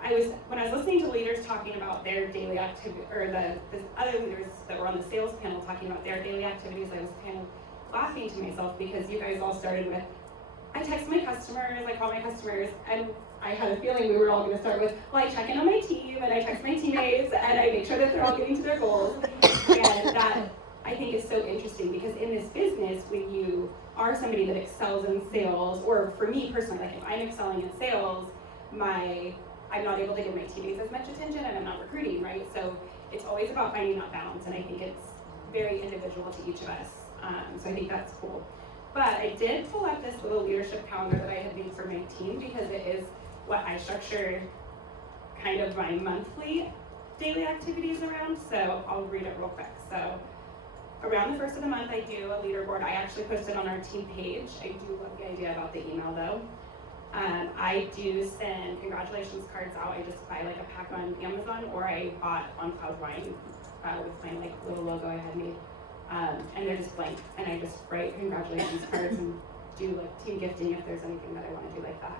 when I was listening to leaders talking about their daily activity, or the other leaders that were on the sales panel talking about their daily activities, I was kind of laughing to myself because you guys all started with, I text my customers, I call my customers, and I had a feeling we were all going to start with, well, I check in on my team, and I text my teammates, and I make sure that they're all getting to their goals. And that, I think, is so interesting because in this business, when you are somebody that excels in sales, or for me personally, like if I'm excelling in sales, I'm not able to give my teammates as much attention, and I'm not recruiting, right? So it's always about finding that balance, and I think it's very individual to each of us. So I think that's cool. But I did pull up this little leadership calendar that I had made for my team because it is what I structure kind of my monthly daily activities around. So I'll read it real quick. So around the first of the month, I do a leaderboard. I actually post it on our team page. I do love the idea about the email though. I do send congratulations cards out. I just buy like a pack on Amazon, or I bought on Cloud Wine with my like little logo I had made. And they're just blank, and I just write congratulations cards and do like team gifting if there's anything that I want to do like that.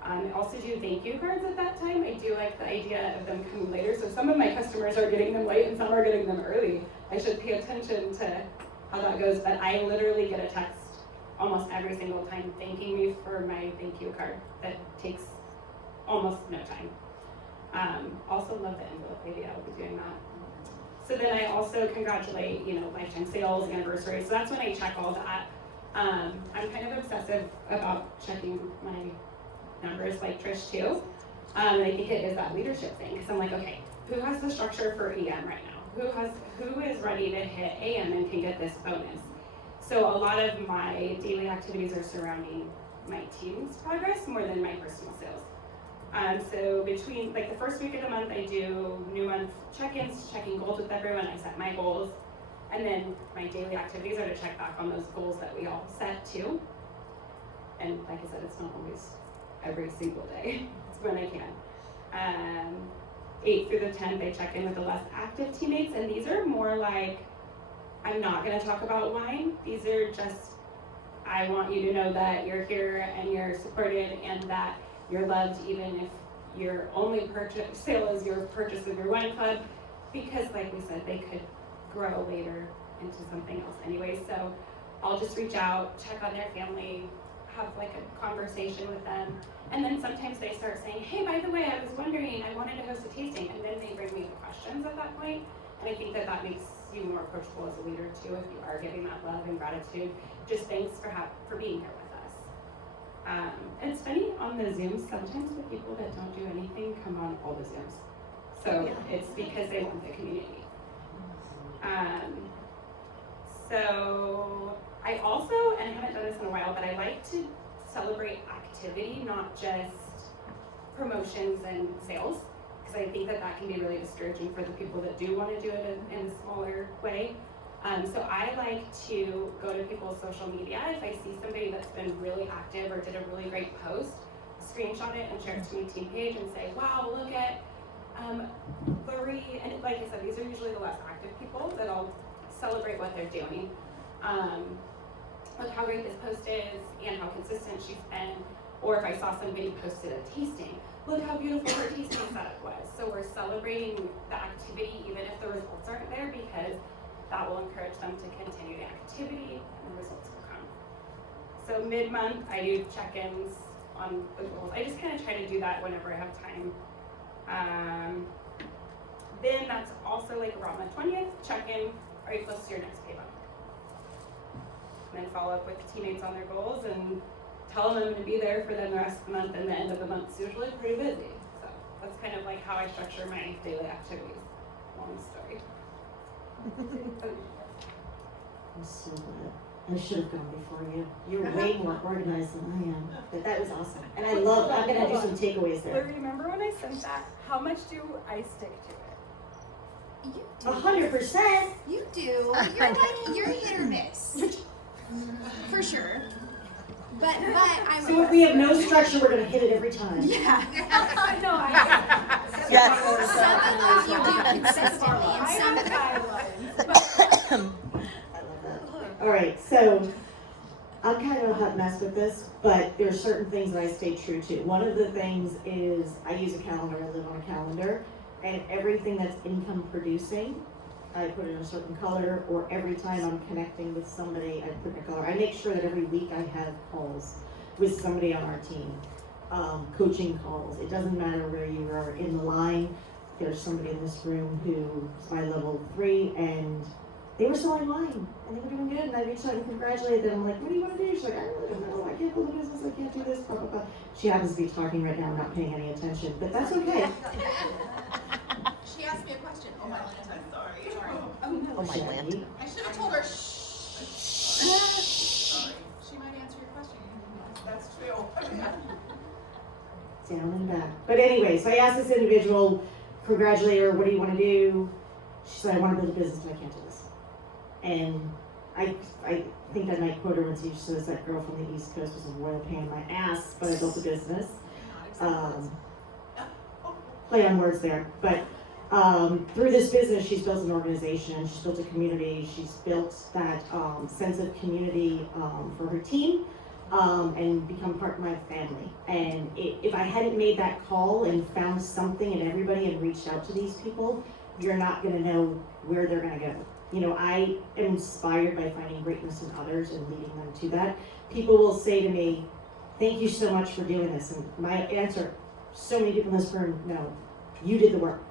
I also do thank you cards at that time. I do like the idea of them coming later, so some of my customers are getting them late and some are getting them early. I should pay attention to how that goes, but I literally get a text almost every single time thanking me for my thank you card. That takes almost no time. Also love the envelope idea. I'll be doing that. So then I also congratulate, lifetime sales, anniversaries. So that's when I check all that. I'm kind of obsessive about checking my numbers, like Trish too. And I think it is that leadership thing, because I'm like, okay, who has the structure for AM right now? Who is ready to hit AM and can get this bonus? So a lot of my daily activities are surrounding my team's progress more than my personal sales. So between like the first week of the month, I do new month check-ins, checking goals with everyone. I set my goals, and then my daily activities are to check back on those goals that we all set too. And like I said, it's not always every single day. It's when I can. 8th through the 10th, I check in with the less active teammates, and these are more like, I'm not going to talk about wine. These are just, I want you to know that you're here and you're supported and that you're loved, even if your only sale is your purchase of your wine club, because like we said, they could grow later into something else anyway. So I'll just reach out, check on their family, have like a conversation with them. And then sometimes they start saying, hey, by the way, I was wondering, I wanted to host a tasting. And then they bring me the questions at that point. And I think that makes you more approachable as a leader too, if you are giving that love and gratitude. Just thanks for being here with us. And it's funny, on the Zooms, sometimes the people that don't do anything come on all the Zooms. So it's because they want the community. So I also, and I haven't done this in a while, but I like to celebrate activity, not just promotions and sales, because I think that can be really discouraging for the people that do want to do it in a smaller way. So I like to go to people's social media. If I see somebody that's been really active or did a really great post, screenshot it and share it to my team page and say, wow, look at Lori. And like I said, these are usually the less active people that I'll celebrate what they're doing. Look how great this post is and how consistent she's been. Or if I saw somebody posted a tasting, look how beautiful her tasting setup was. So we're celebrating the activity even if the results aren't there, because that will encourage them to continue the activity and the results will come. So mid-month, I do check-ins on the goals. I just kind of try to do that whenever I have time. Then that's also like around the 20th, check-in, are you close to your next pay bump? And then follow up with teammates on their goals and tell them I'm going to be there for them the rest of the month, and the end of the month is usually pretty busy. So that's kind of like how I structure my daily activities. Long story. I'm so glad. I should have gone before you. You're way more organized than I am. But that was awesome. And I love, I'm gonna do some takeaways there. Remember when I sent that? How much do I stick to it? You do. 100%. You do. You're like, you're hit or miss. For sure. But I'm. So if we have no structure, we're gonna hit it every time. Yeah. No, I Yes. Some of you do consistently, and some. I love that. All right, so I'm kind of a hot mess with this, but there are certain things that I stay true to. One of the things is I use a calendar, I live on a calendar, and everything that's income producing, I put in a certain color, or every time I'm connecting with somebody, I put in a color. I make sure that every week I have calls with somebody on our team, coaching calls. It doesn't matter where you are in the line. There's somebody in this room who's my level 3, and they were selling wine, and they were doing good, and I reached out and congratulated them. I'm like, what do you want to do? She's like, I really don't know. I can't build a business. I can't do this, blah, blah, blah. She happens to be talking right now, not paying any attention, but that's okay. She asked me a question. Oh my land, I'm sorry. Oh my land. I should have told her, shh. Sorry. She might answer your question. That's true. Down and back. But anyway, so I asked this individual, congratulate her, what do you want to do? She said, I want to build a business, but I can't do this. And I think I might quote her when she says that girl from the East Coast was a royal pain in my ass, but I built a business. Play on words there. But through this business, she's built an organization, she's built a community, she's built that sense of community for her team, and become part of my family. And if I hadn't made that call and found something in everybody and reached out to these people, you're not gonna know where they're gonna go. You know, I am inspired by finding greatness in others and leading them to that. People will say to me, thank you so much for doing this. And my answer, so many people in this room know, you did the work.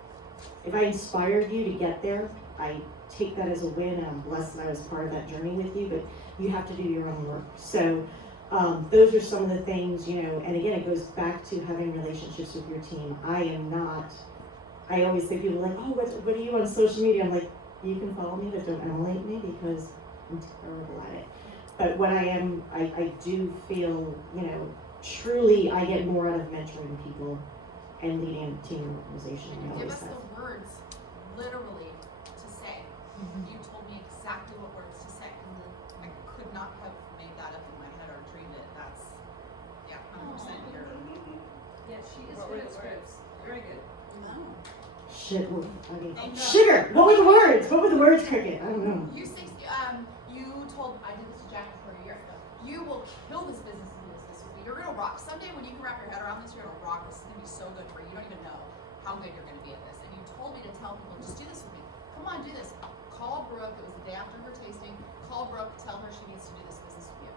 If I inspired you to get there, I take that as a win, and I'm blessed that I was part of that journey with you, but you have to do your own work. So those are some of the things, you know, and again, it goes back to having relationships with your team. I always say, people are like, oh, what are you on social media? I'm like, you can follow me, but don't emulate me because I'm terrible at it. But what I am, I do feel, you know, truly I get more out of mentoring people and leading a team and organization. Give us the words, literally, to say. You told me exactly what words to say. I could not have made that up in my head or dreamed it. That's, yeah, 100% your. Yeah, she is good at scripts. Very good. Shit, sugar. What were the words? What were the words, Cricket? I don't know. You told, I did this to Jack for a year ago. You will kill this business and do this with me. You're gonna rock. Someday when you can wrap your head around this, you're gonna rock. This is gonna be so good for you. You don't even know how good you're gonna be at this. And you told me to tell people, just do this with me. Come on, do this. Call Brooke. It was the day after her tasting. Call Brooke. Tell her she needs to do this business with you.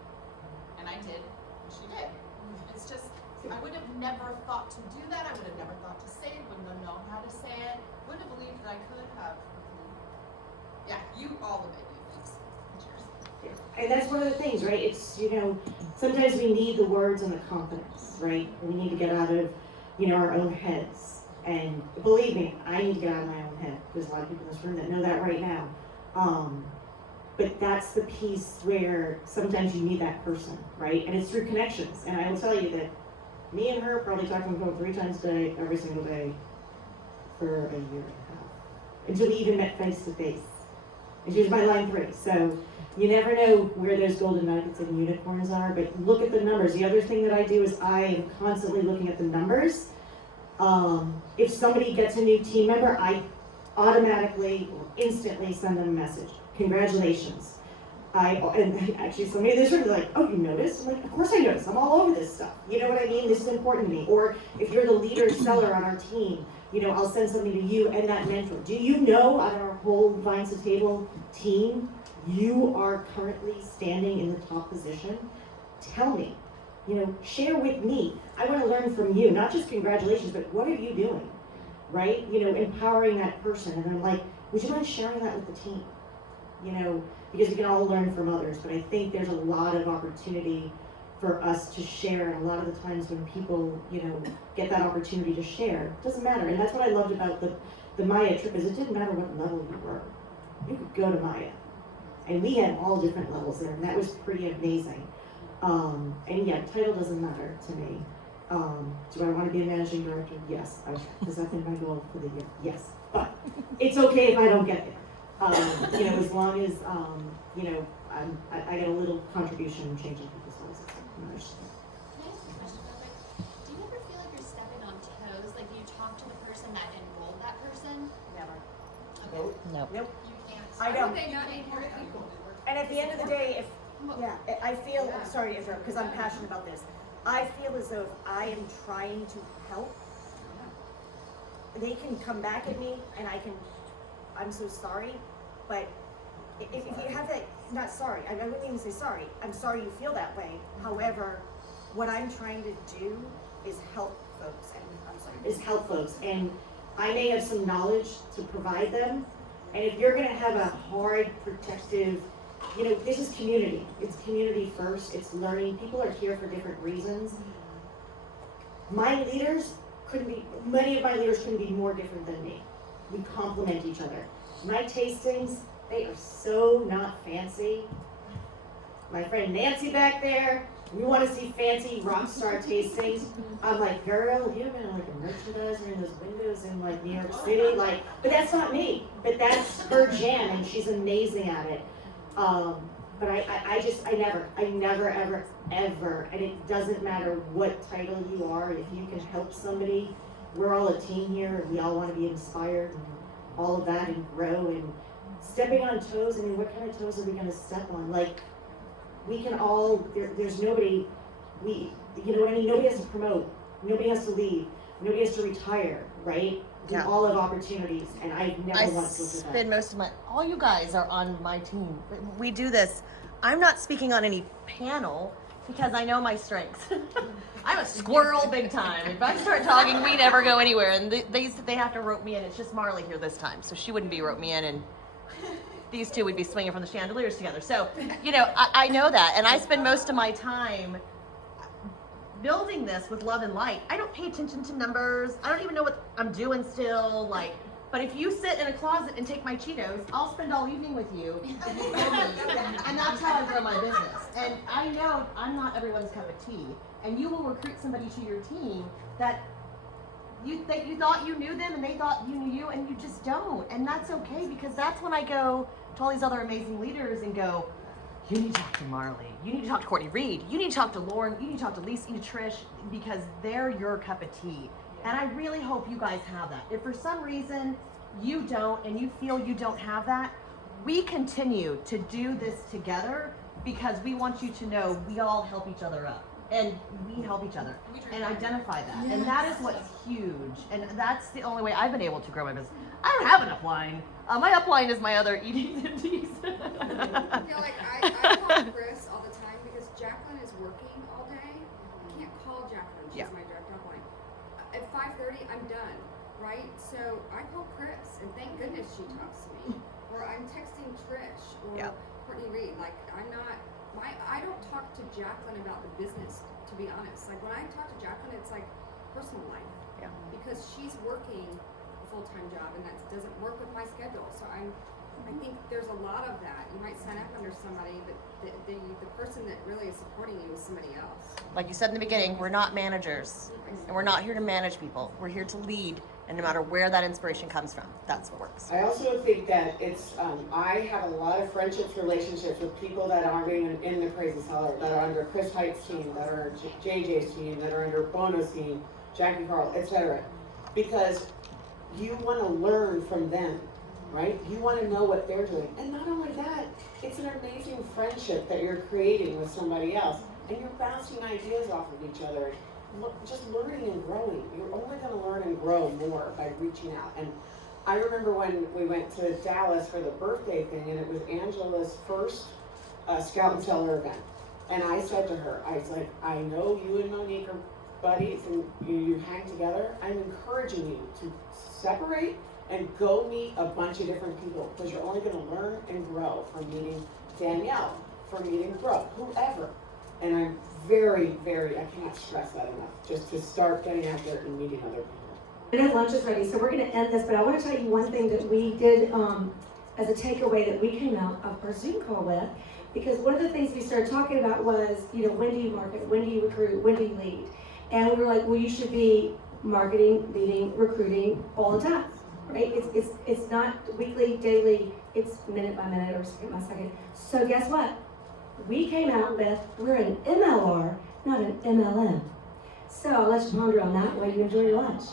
And I did. And she did. It's just, I would have never thought to do that. I would have never thought to say it. Wouldn't have known how to say it. Wouldn't have believed that I could have. Yeah, you all of it. Thanks. It's yours. And that's one of the things, right? It's, you know, sometimes we need the words and the confidence, right? We need to get out of, you know, our own heads. And believe me, I need to get out of my own head. There's a lot of people in this room that know that right now. But that's the piece where sometimes you need that person, right? And it's through connections. And I will tell you that me and her probably talked on the phone 3 times a day, every single day, for a year and a half. Until we even met face to face. And she was my line 3. So you never know where those golden nuggets and unicorns are, but look at the numbers. The other thing that I do is I am constantly looking at the numbers. If somebody gets a new team member, I automatically or instantly send them a message. congratulations. And actually somebody in this room is like, oh, you noticed? I'm like, of course I noticed. I'm all over this stuff. You know what I mean? This is important to me. Or if you're the leader seller on our team, you know, I'll send something to you and that mentor. Do you know out of our whole Vines to Table team, you are currently standing in the top position? Tell me. You know, share with me. I want to learn from you, not just congratulations, but what are you doing, right? You know, empowering that person. And I'm like, would you mind sharing that with the team? You know, because we can all learn from others, but I think there's a lot of opportunity for us to share. And a lot of the times when people, you know, get that opportunity to share, it doesn't matter. And that's what I loved about the Maya trip is it didn't matter what level you were. You could go to Maya. And we had all different levels there, and that was pretty amazing. And yeah, title doesn't matter to me. Do I want to be a managing director? Yes. Has that been my goal for the year? Yes. But it's okay if I don't get there. You know, as long as, you know, I get a little contribution in changing people's lives. Can I ask a question real quick? Do you ever feel like you're stepping on toes? Like, do you talk to the person that enrolled that person? Never. Okay. No. Nope. You can't. I don't. They not enroll people. And at the end of the day, I feel, sorry to interrupt, because I'm passionate about this. I feel as though if I am trying to help, they can come back at me and I'm so sorry, but if you have that, not sorry, I wouldn't even say sorry, I'm sorry you feel that way. However, what I'm trying to do is help folks, and I'm sorry. Is help folks, and I may have some knowledge to provide them, and if you're gonna have a hard, protective, you know, this is community. It's community first, it's learning. People are here for different reasons. My leaders many of my leaders couldn't be more different than me. We complement each other. My tastings, they are so not fancy. My friend Nancy back there, we want to see fancy rock star tastings. I'm like, girl, have you ever been like a merchandiser in those windows in like New York City? Like, but that's not me. But that's her jam, and she's amazing at it. But I never, ever, and it doesn't matter what title you are, if you can help somebody, we're all a team here, and we all want to be inspired, and all of that, and grow, and stepping on toes. I mean, what kind of toes are we going to step on? Like, we can all, there's nobody, you know what I mean? Nobody has to promote, nobody has to leave, nobody has to retire, right? We Yeah. all have opportunities, and I never want to look at that. spend most of all you guys are on my team. We do this. I'm not speaking on any panel because I know my strengths. I'm a squirrel big time. If I start talking, we never go anywhere. And they have to rope me in. It's just Marley here this time, so she wouldn't be rope me in, and these two would be swinging from the chandeliers together. So, you know, I know that, and I spend most of my time building this with love and light. I don't pay attention to numbers. I don't even know what I'm doing still. Like, but if you sit in a closet and take my Cheetos, I'll spend all evening with you. And that's how I grow my business. And I know I'm not everyone's cup of tea. And you will recruit somebody to your team that you thought you knew them and they thought you knew you, and you just don't. And that's okay, because that's when I go to all these other amazing leaders and go, you need to talk to Marley. You need to talk to Courtney Reed. You need to talk to Lauren. You need to talk to Lisa. You need to Trish, because they're your cup of tea. And I really hope you guys have that. If for some reason you don't, and you feel you don't have that, we continue to do this together, because we want you to know we all help each other up. And we help each other and identify that. Yes. And that is what's huge. And that's the only way I've been able to grow my business. I don't have an upline. My upline is my other eating entities. You know, like I call Chris all the time because Jacqueline is working all day. I can't call Jacqueline, she's my direct upline. At 5:30, I'm done, right? So I call Chris, and thank goodness she talks to me. Or I'm texting Trish or Courtney Reed. Like, I don't talk to Jacqueline about the business, to be honest. Like, when I talk to Jacqueline, it's like personal life. Yeah. Because she's working a full-time job, and that doesn't work with my schedule. So I think there's a lot of that. You might sign up under somebody, but the person that really is supporting you is somebody else. Like you said in the beginning, we're not managers, and we're not here to manage people. We're here to lead, and no matter where that inspiration comes from, that's what works. I also think that it's, I have a lot of friendships, relationships with people that aren't even in the Crazy Cellar, that are under Chris Height's team, that are JJ's team, that are under Bono's team, Jackie Carl, etc. Because you want to learn from them. right? You want to know what they're doing. And not only that, it's an amazing friendship that you're creating with somebody else. And you're bouncing ideas off of each other. Just learning and growing. You're only going to learn and grow more by reaching out. And I remember when we went to Dallas for the birthday thing, and it was Angela's first Scout and Cellar event. And I said to her, I was like, I know you and Monique are buddies and you hang together. I'm encouraging you to separate and go meet a bunch of different people, because you're only going to learn and grow from meeting Danielle, from meeting Brooke, whoever. And I'm very, very, I cannot stress that enough, just to start getting out there and meeting other people. I know lunch is ready, so we're going to end this, but I want to tell you one thing that we did as a takeaway that we came out of our Zoom call with, because one of the things we started talking about was, when do you market, when do you recruit, when do you lead? And we were like, well, you should be marketing, leading, recruiting all the time, right? It's not weekly, daily, it's minute by minute or second by second. So guess what? We came out with, we're an MLR, not an MLM. So I'll let you ponder on that while you enjoy your lunch.